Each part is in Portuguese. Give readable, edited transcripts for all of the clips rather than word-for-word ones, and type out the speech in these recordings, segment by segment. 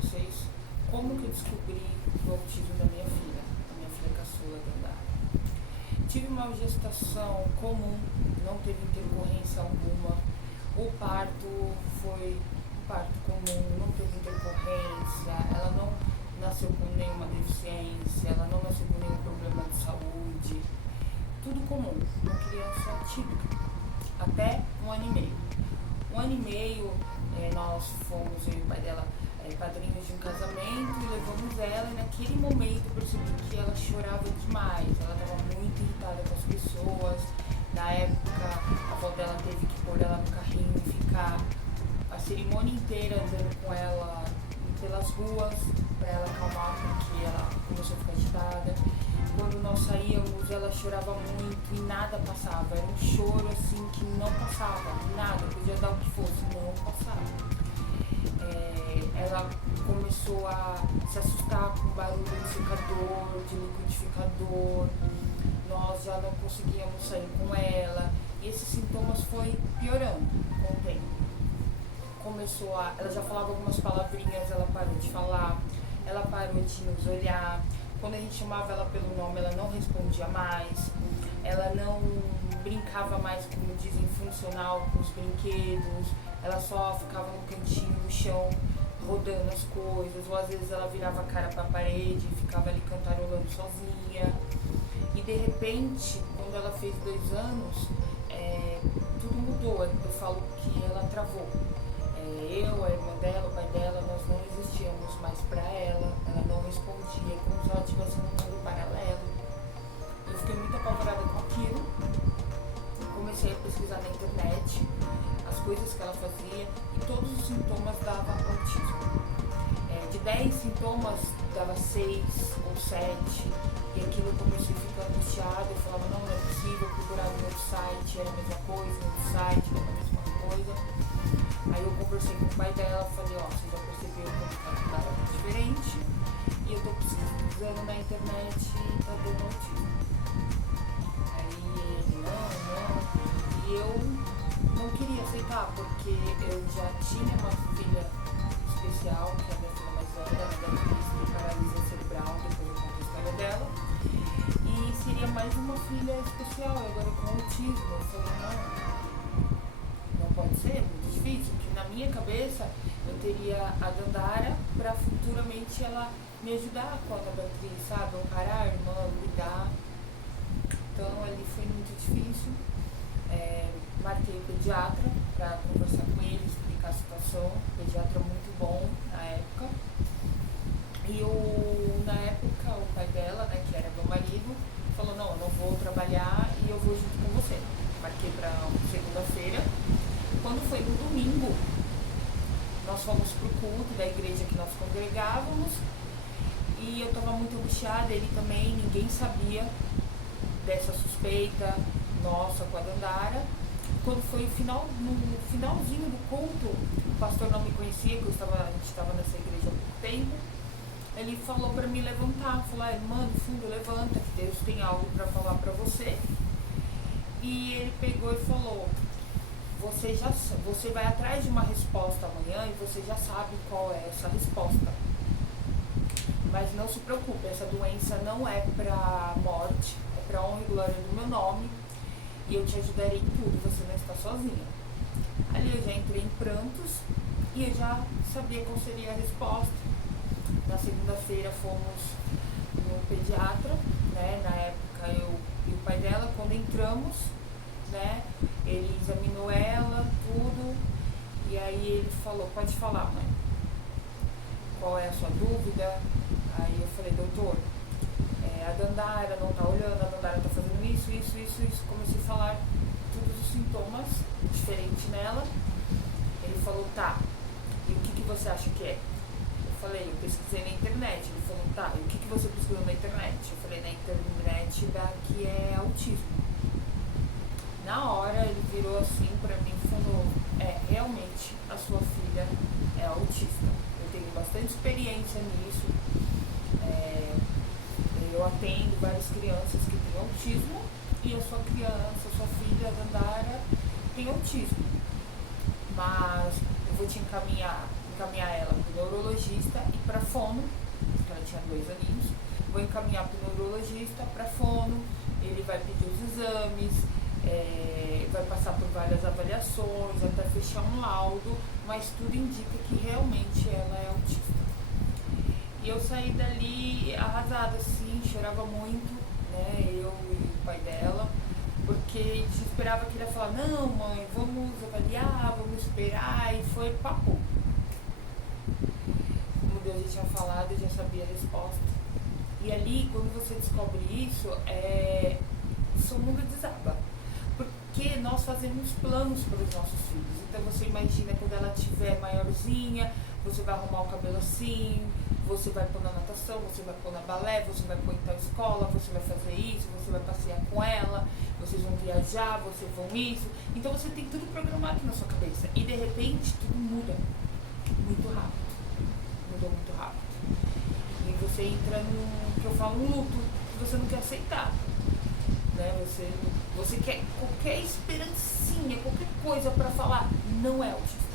vocês como que eu descobri o autismo da minha filha caçula Dandara. Tive uma gestação comum, não teve intercorrência alguma. O parto foi um parto comum, não teve intercorrência, ela não nasceu com nenhuma deficiência, ela não nasceu com nenhum problema de saúde. Tudo comum, uma criança típica, até 1 ano e meio. 1 ano e meio, nós fomos, eu e o pai dela, padrinhos de um casamento, e levamos ela, e naquele momento eu percebi que ela chorava demais, ela estava muito irritada com as pessoas. Na época, a avó dela teve que pôr ela no carrinho e ficar a cerimônia inteira andando com ela pelas ruas, para ela acalmar, porque ela começou a ficar agitada. Quando nós saíamos, ela chorava muito e nada passava, era um choro assim que não passava, nada, podia dar o que fosse, não passava. Ela começou a se assustar com o barulho de secador, de liquidificador, nós já não conseguíamos sair com ela, e esses sintomas foi piorando com o tempo. Ela já falava algumas palavrinhas, ela parou de falar, ela parou de nos olhar. Quando a gente chamava ela pelo nome, ela não respondia mais, ela não brincava mais, como dizem, funcional com os brinquedos, ela só ficava no cantinho, no chão, rodando as coisas, ou às vezes ela virava a cara para a parede e ficava ali cantarolando sozinha. E de repente, quando ela fez 2 anos, tudo mudou. Eu falo que ela travou. Eu, a irmã dela, o pai dela, nós não existíamos mais para ela não respondia, como se ela estivesse num mundo paralelo. Eu fiquei muito apavorada com aquilo, comecei a pesquisar na internet as coisas que ela fazia e todos os sintomas davam autismo. De 10 sintomas, dava 6 ou 7, e aquilo eu comecei a ficar angustiada. Eu falava, não é possível, eu procurava no outro site, era a mesma coisa, no outro site, era a mesma coisa. Aí eu conversei com o pai dela, falei, você já percebeu que ela é diferente, e eu tô pesquisando na internet e tá dando autismo. Aí ele, não, e eu não queria aceitar, porque eu já tinha uma filha especial, que é a minha filha mais velha, ela tem paralisia cerebral, depois eu conto a história dela, e seria mais uma filha especial, agora com autismo. Eu falei, não pode ser, é muito difícil, porque na minha cabeça eu teria a Dandara para futuramente ela me ajudar com a Beatriz, sabe? Amparar a irmã, cuidar. Então ali foi muito difícil. Marquei o pediatra para conversar com ele, explicar a situação. Pediatra muito bom na época. E na época o pai dela, que era meu marido, falou, não, eu não vou trabalhar e eu vou junto com você. Marquei para segunda-feira. Quando foi no domingo, nós fomos pro culto da igreja que nós congregávamos, e eu estava muito angustiada, ele também, ninguém sabia dessa suspeita nossa com a Dandara. Quando foi no finalzinho do culto, o pastor não me conhecia, que a gente estava nessa igreja há pouco tempo, ele falou para me levantar, falou, irmã, no fundo, levanta, que Deus tem algo para falar para você. E ele pegou e falou, você vai atrás de uma resposta amanhã e você já sabe qual é essa resposta. Mas não se preocupe, essa doença não é para morte, é para honra e glória do meu nome, e eu te ajudarei em tudo, você não está sozinha. Ali eu já entrei em prantos e eu já sabia qual seria a resposta. Na segunda-feira fomos no pediatra, na época eu e o pai dela, quando entramos, ele examinou ela, tudo, e aí ele falou, pode falar, mãe, qual é a sua dúvida? Aí eu falei, doutor, a Dandara não tá olhando, a Dandara tá fazendo isso. Comecei a falar todos os sintomas diferentes nela. Ele falou, tá, e o que você acha que é? Eu falei, eu pesquisei na internet. Ele falou, tá, e o que você pesquisou na internet? Eu falei, na internet que é autismo. Na hora ele virou assim pra mim e falou, realmente a sua filha é autista. Eu tenho bastante experiência nisso. Eu atendo várias crianças que têm autismo e a sua filha, a Dandara, tem autismo. Mas eu vou te encaminhar ela para o neurologista e para fono, porque ela tinha 2 aninhos. Vou encaminhar para o neurologista, para fono, ele vai pedir os exames, vai passar por várias avaliações, até fechar um laudo, mas tudo indica que realmente ela é autista. E eu saí dali arrasada, assim, chorava muito, né, eu e o pai dela, porque a gente esperava que ele ia falar, não mãe, vamos avaliar, vamos esperar, e foi papo. Como Deus já tinha falado, eu já sabia a resposta. E ali, quando você descobre isso, seu mundo desaba. Porque nós fazemos planos para os nossos filhos. Então você imagina quando ela estiver maiorzinha, você vai arrumar o cabelo assim, você vai pôr na natação, você vai pôr na balé, você vai pôr em tal escola, você vai fazer isso, você vai passear com ela, vocês vão viajar, vocês vão isso. Então você tem tudo programado na sua cabeça. E de repente tudo muda muito rápido. Mudou muito rápido. E você entra num, que eu falo, um luto que você não quer aceitar. Né? Você quer qualquer esperancinha, qualquer coisa pra falar, não é autista.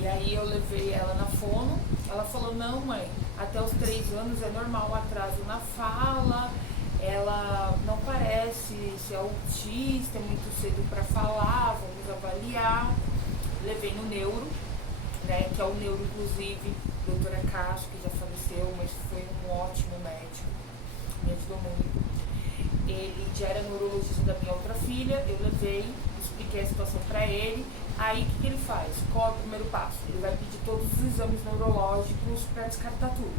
E aí eu levei ela na fono, ela falou, não mãe, até os 3 anos é normal atraso na fala, ela não parece ser autista, é muito cedo pra falar, vamos avaliar. Levei no neuro, né, que é o neuro, inclusive, doutora Castro, que já faleceu, mas foi um ótimo médico, me ajudou muito. Ele já era neurologista da minha outra filha, eu levei, expliquei a situação pra ele. Aí o que ele faz? Qual é o primeiro passo? Ele vai pedir todos os exames neurológicos para descartar tudo.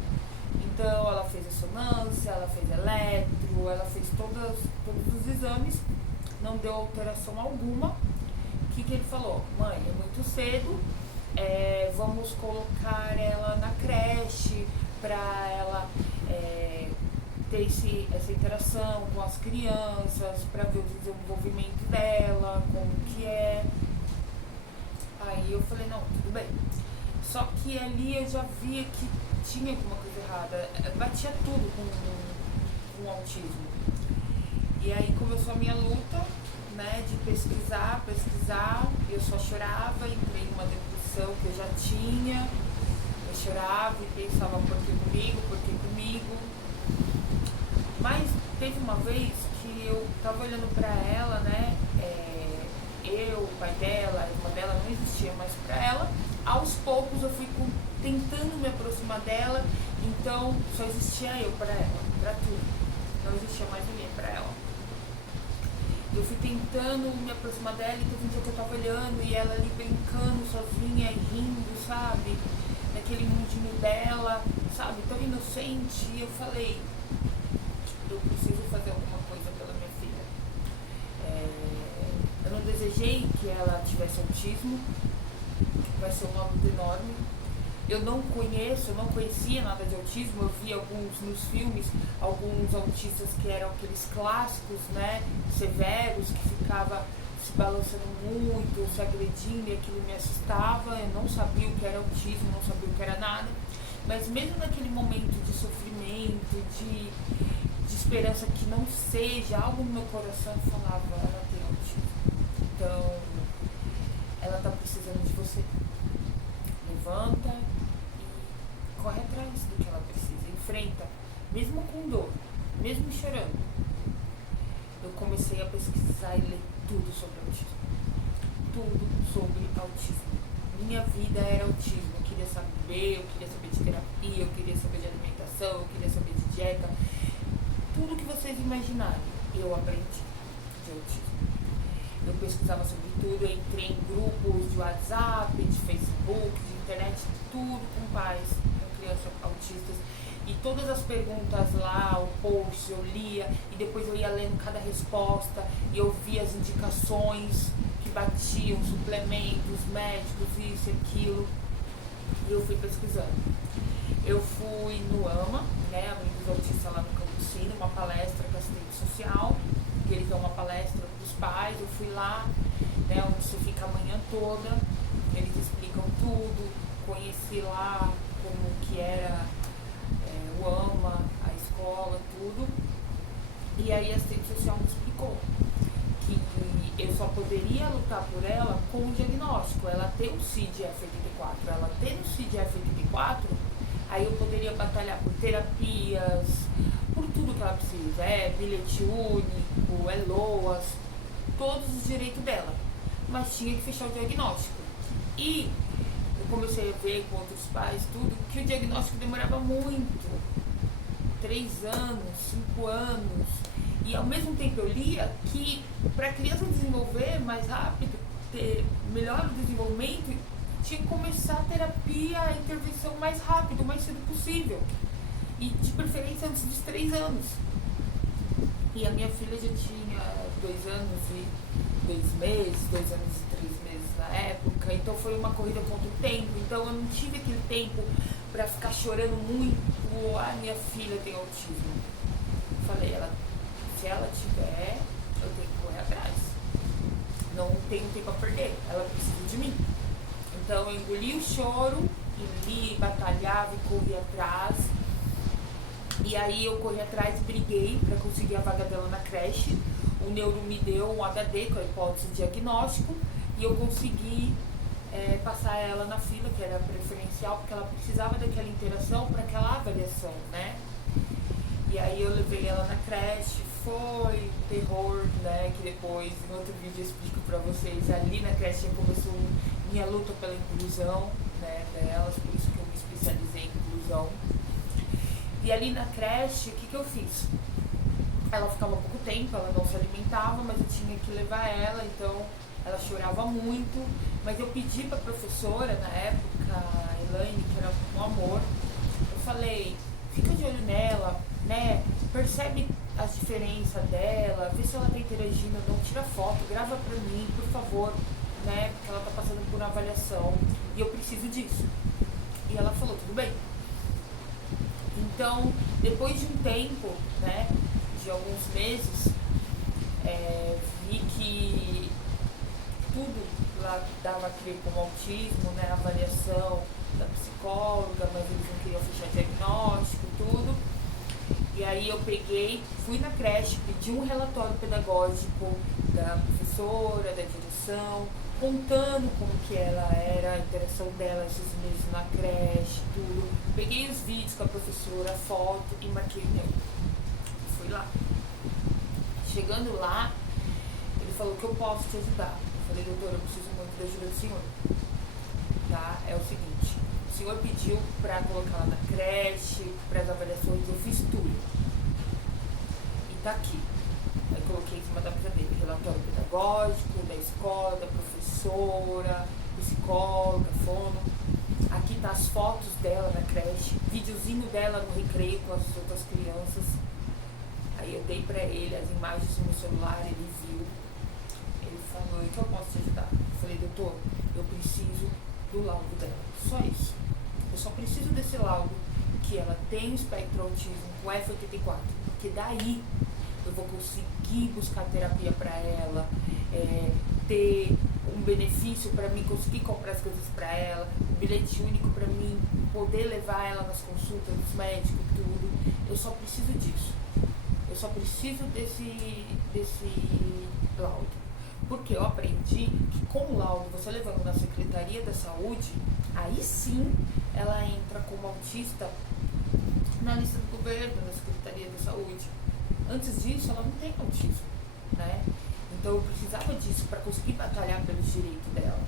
Então ela fez ressonância, ela fez eletro, ela fez todos os exames, não deu alteração alguma. O que ele falou? Mãe, é muito cedo, vamos colocar ela na creche para ela ter essa interação com as crianças, para ver o desenvolvimento dela, como que é. Aí eu falei, não, tudo bem. Só que ali eu já via que tinha alguma coisa errada. Batia tudo com o autismo. E aí começou a minha luta, né, de pesquisar. E eu só chorava, entrei numa depressão que eu já tinha. Eu chorava e pensava, por que comigo? Mas teve uma vez que eu tava olhando pra ela, né, eu, o pai dela, a irmã dela não existia mais pra ela. Aos poucos eu fui tentando me aproximar dela, então só existia eu pra ela, pra tudo. Não existia mais ninguém pra ela. Eu fui tentando me aproximar dela e teve um dia que eu tava olhando e ela ali brincando sozinha e rindo, sabe? Naquele mundinho dela, sabe? Tão inocente. E eu falei, eu preciso fazer alguma coisa pela minha filha. Eu não desejei que ela tivesse autismo, vai ser uma luta enorme. Eu não conhecia nada de autismo, eu vi alguns nos filmes, alguns autistas que eram aqueles clássicos, né, severos, que ficava se balançando muito, se agredindo, e aquilo me assustava. Eu não sabia o que era autismo, não sabia o que era nada, mas mesmo naquele momento de sofrimento, de esperança que não seja, algo no meu coração falava, ela tem autismo. Então, ela tá precisando de você. Levanta e corre atrás do que ela precisa. Enfrenta, mesmo com dor, mesmo chorando. Eu comecei a pesquisar e ler tudo sobre autismo. Tudo sobre autismo. Minha vida era autismo. Eu queria saber, eu queria saber de terapia, eu queria saber de alimentação, eu queria saber de dieta. Tudo que vocês imaginarem, eu aprendi de autismo. Eu pesquisava sobre tudo, eu entrei em grupos de WhatsApp, de Facebook, de internet, tudo com pais, com crianças autistas. E todas as perguntas lá, o post, eu lia e depois eu ia lendo cada resposta e eu via as indicações que batiam, suplementos, médicos, isso e aquilo. E eu fui pesquisando. Eu fui no AMA, né, Amigos Autistas lá no Cambuci, uma palestra com assistente social, que eles dão uma palestra para os pais. Eu fui lá, né, onde você fica a manhã toda, eles explicam tudo, conheci lá como que era o AMA, a escola, tudo. E aí a assistente social me explicou que eu só poderia lutar por ela com o diagnóstico, ela ter o CID-F84. Ela tendo o CID-F84, aí eu poderia batalhar por terapias, por tudo que ela precisa, bilhete único, LOAS, todos os direitos dela. Mas tinha que fechar o diagnóstico. E eu comecei a ver com outros pais, tudo, que o diagnóstico demorava muito. 3 anos, 5 anos. E ao mesmo tempo eu lia que para a criança desenvolver mais rápido, ter melhor desenvolvimento, tinha que começar a terapia, a intervenção mais rápido, o mais cedo possível. E de preferência antes dos 3 anos. E a minha filha já tinha 2 anos e 2 meses, 2 anos e 3 meses na época, então foi uma corrida contra o tempo. Então eu não tive aquele tempo para ficar chorando muito, minha filha tem autismo. Falei, se ela tiver, eu tenho que correr atrás. Não tenho tempo a perder, ela precisa de mim. Então eu engoli o choro, e li, batalhava e corri atrás. E aí eu corri atrás, briguei para conseguir a vaga dela na creche. O neuro me deu um HD, com a hipótese de diagnóstico, e eu consegui passar ela na fila, que era preferencial, porque ela precisava daquela interação para aquela avaliação, né? E aí eu levei ela na creche, foi um terror, né? Que depois, em outro vídeo, eu explico para vocês. Ali na creche começou minha luta pela inclusão, né, delas, por isso que eu me especializei em inclusão. E ali na creche, o que eu fiz? Ela ficava pouco tempo, ela não se alimentava, mas eu tinha que levar ela, então ela chorava muito. Mas eu pedi para a professora, na época, a Elaine, que era um amor, eu falei, fica de olho nela, né? Percebe as diferenças dela, vê se ela tá interagindo, não tira foto, grava pra mim, por favor, né? Porque ela tá passando por uma avaliação e eu preciso disso. E ela falou, tudo bem. Então, depois de um tempo, né, de alguns meses, vi que tudo lá dava a crer como autismo, né, a avaliação da psicóloga, mas eles não queriam fechar diagnóstico, tudo. E aí eu peguei, fui na creche, pedi um relatório pedagógico da professora, da direção, contando como que ela era, a interação dela esses meses na creche, tudo. Peguei os vídeos com a professora, a foto e marquei o meu. Fui lá. Chegando lá, ele falou que eu posso te ajudar. Eu falei, doutor, eu preciso muito da ajuda do senhor. Tá? É o seguinte, o senhor pediu pra colocar ela na creche, para as avaliações, eu fiz tudo. E tá aqui. Aí coloquei em cima da mesa dele relatório pedagógico, da escola, da professora, psicóloga, fono. Aqui tá as fotos dela na creche, videozinho dela no recreio com as outras crianças. Aí eu dei pra ele as imagens no meu celular, ele viu. Ele falou, que eu posso te ajudar? Eu falei, doutor, eu preciso do laudo dela, só isso. Eu só preciso desse laudo que ela tem o espectro autismo com F84, porque daí eu vou conseguir buscar terapia para ela, ter um benefício para mim, conseguir comprar as coisas para ela, um bilhete único para mim, poder levar ela nas consultas dos médicos, tudo. Eu só preciso disso. Eu só preciso desse laudo. Porque eu aprendi que com o laudo, você levando na Secretaria da Saúde, aí sim ela entra como autista na lista do governo, na Secretaria da Saúde. Antes disso, ela não tem autismo, né? Então eu precisava disso para conseguir batalhar pelos direitos dela.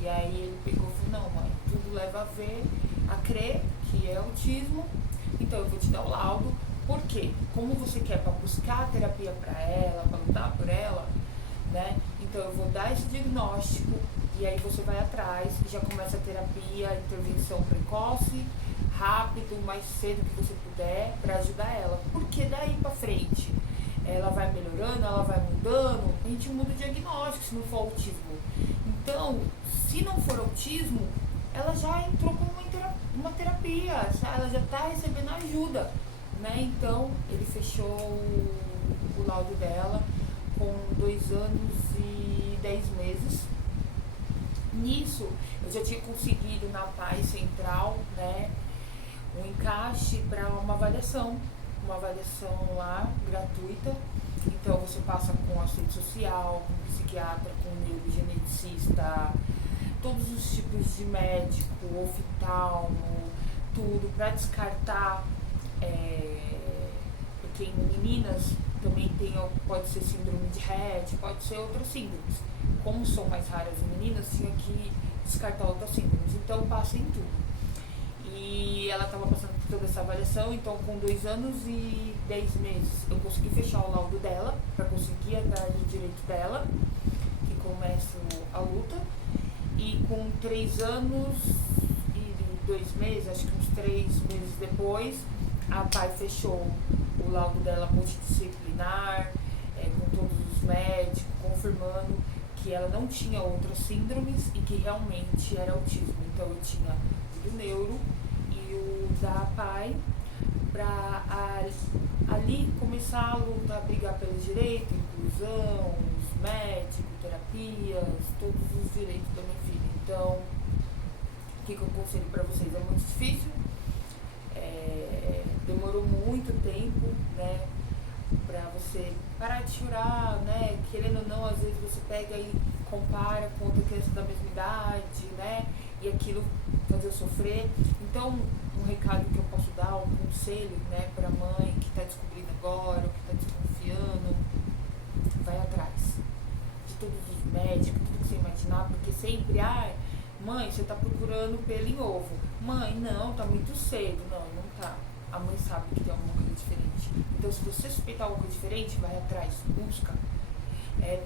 E aí ele pegou e falou, não, mãe, tudo leva a ver, a crer que é autismo, então eu vou te dar o laudo. Por quê? Como você quer para buscar a terapia para ela, para lutar por ela, né? Então eu vou dar esse diagnóstico e aí você vai atrás e já começa a terapia, a intervenção precoce, rápido, o mais cedo que você puder, para ajudar ela. Porque daí para frente ela vai melhorando, ela vai mudando, a gente muda o diagnóstico se não for autismo. Então, se não for autismo, ela já entrou com uma terapia, ela já está recebendo ajuda, né? Então, ele fechou o laudo dela com 2 anos e 10 meses. Nisso, eu já tinha conseguido na Paz Central, né, um encaixe para uma avaliação lá, gratuita, Então você passa com assistente social, com psiquiatra, com neurogeneticista, todos os tipos de médico, oftalmo, tudo para descartar, porque em meninas também tem, pode ser síndrome de Rett, pode ser outras síndromes. Como são mais raras em meninas, tinha que descartar outras síndromes, então passa em tudo. E ela estava passando por toda essa avaliação, então com 2 anos e 10 meses eu consegui fechar o laudo dela, para conseguir atrás do direito dela, que começa a luta. E com 3 anos e 2 meses, acho que uns 3 meses depois, a PAI fechou o laudo dela multidisciplinar, com todos os médicos, confirmando que ela não tinha outras síndromes e que realmente era autismo. Então eu tinha o do neuro e o da PAI, para ali começar a luta, a brigar pelo direito, inclusão, os médicos, terapias, todos os direitos da minha filha. Então, o que eu aconselho para vocês? É muito difícil, demorou muito tempo, né, para você parar de chorar, né, querendo ou não, às vezes você pega e compara com outra criança da mesma idade, né, e aquilo fazer eu sofrer. Então, um recado que eu posso dar, um conselho, né, para a mãe que está descobrindo agora, ou que está desconfiando, vai atrás de todos os médicos, tudo que você imaginar, porque sempre, mãe, você está procurando pelo em ovo. Mãe, não, tá muito cedo. Não tá. A mãe sabe que tem alguma coisa diferente. Então, se você suspeitar alguma coisa diferente, vai atrás, busca.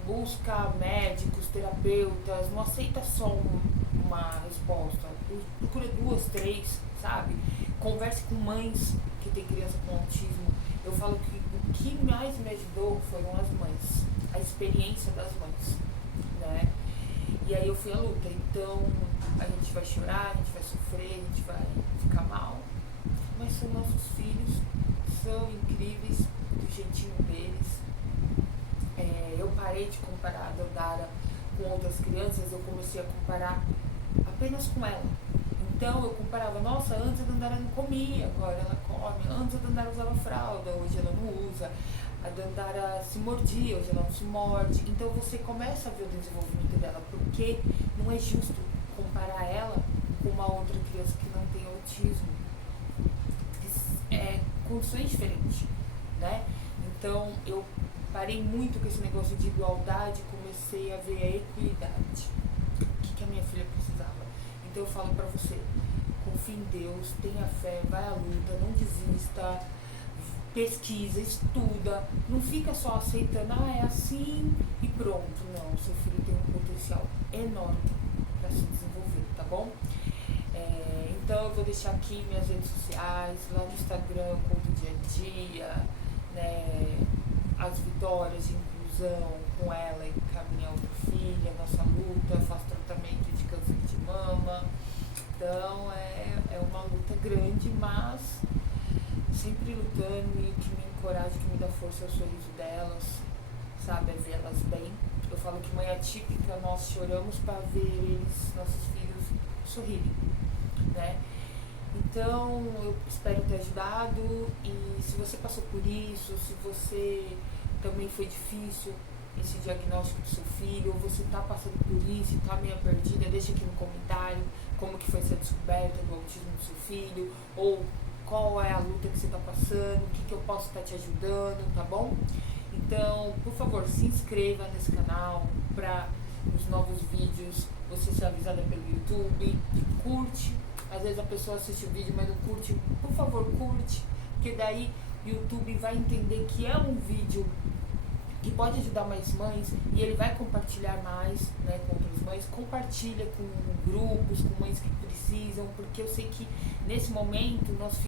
Busca médicos, terapeutas, não aceita só uma resposta. Procura 2, 3, sabe? Converse com mães que têm criança com autismo. Eu falo que o que mais me ajudou foram as mães, a experiência das mães, né? E aí eu fui à luta. Então, a gente vai chorar, a gente vai sofrer, a gente vai ficar mal, mas são nossos filhos, são incríveis do jeitinho deles. Eu parei de comparar a Dandara com outras crianças, eu comecei a comparar apenas com ela. Então eu comparava, nossa, antes a Dandara não comia, agora ela come. Antes a Dandara usava fralda, hoje ela não usa. A Dandara se mordia, hoje ela não se morde. Então você começa a ver o desenvolvimento dela, porque não é justo comparar ela com uma outra criança que não tem autismo. Condições diferentes, né? Então eu parei muito com esse negócio de igualdade, comecei a ver a equidade. O que a minha filha precisava. Então eu falo pra você, confie em Deus, tenha fé, vai à luta, não desista, pesquisa, estuda, não fica só aceitando, é assim e pronto. Não, seu filho tem um potencial enorme para se desenvolver, tá bom? Então eu vou deixar aqui minhas redes sociais, lá no Instagram eu conto o dia a dia, né, as vitórias de inclusão com ela e com a minha outra filha, nossa luta, faço tratamento de câncer de mama. Então é uma luta grande, mas sempre lutando, e o que me encoraja, o que me dá força é o sorriso delas, sabe, é ver elas bem. Eu falo que mãe atípica, nós choramos para ver eles, nossos filhos, sorrirem, né? Então, eu espero ter ajudado, e se você passou por isso, se você também foi difícil esse diagnóstico do seu filho, ou você está passando por isso e está meio perdida, deixa aqui no comentário como que foi essa descoberta do autismo do seu filho, ou qual é a luta que você está passando, o que eu posso estar te ajudando, tá bom? Então, por favor, se inscreva nesse canal para os novos vídeos você ser avisada pelo YouTube, curte. Às vezes a pessoa assiste o vídeo, mas não curte. Por favor, curte, porque daí o YouTube vai entender que é um vídeo que pode ajudar mais mães, e ele vai compartilhar mais, né, com outras mães. Compartilha com grupos, com mães que precisam, porque eu sei que nesse momento nós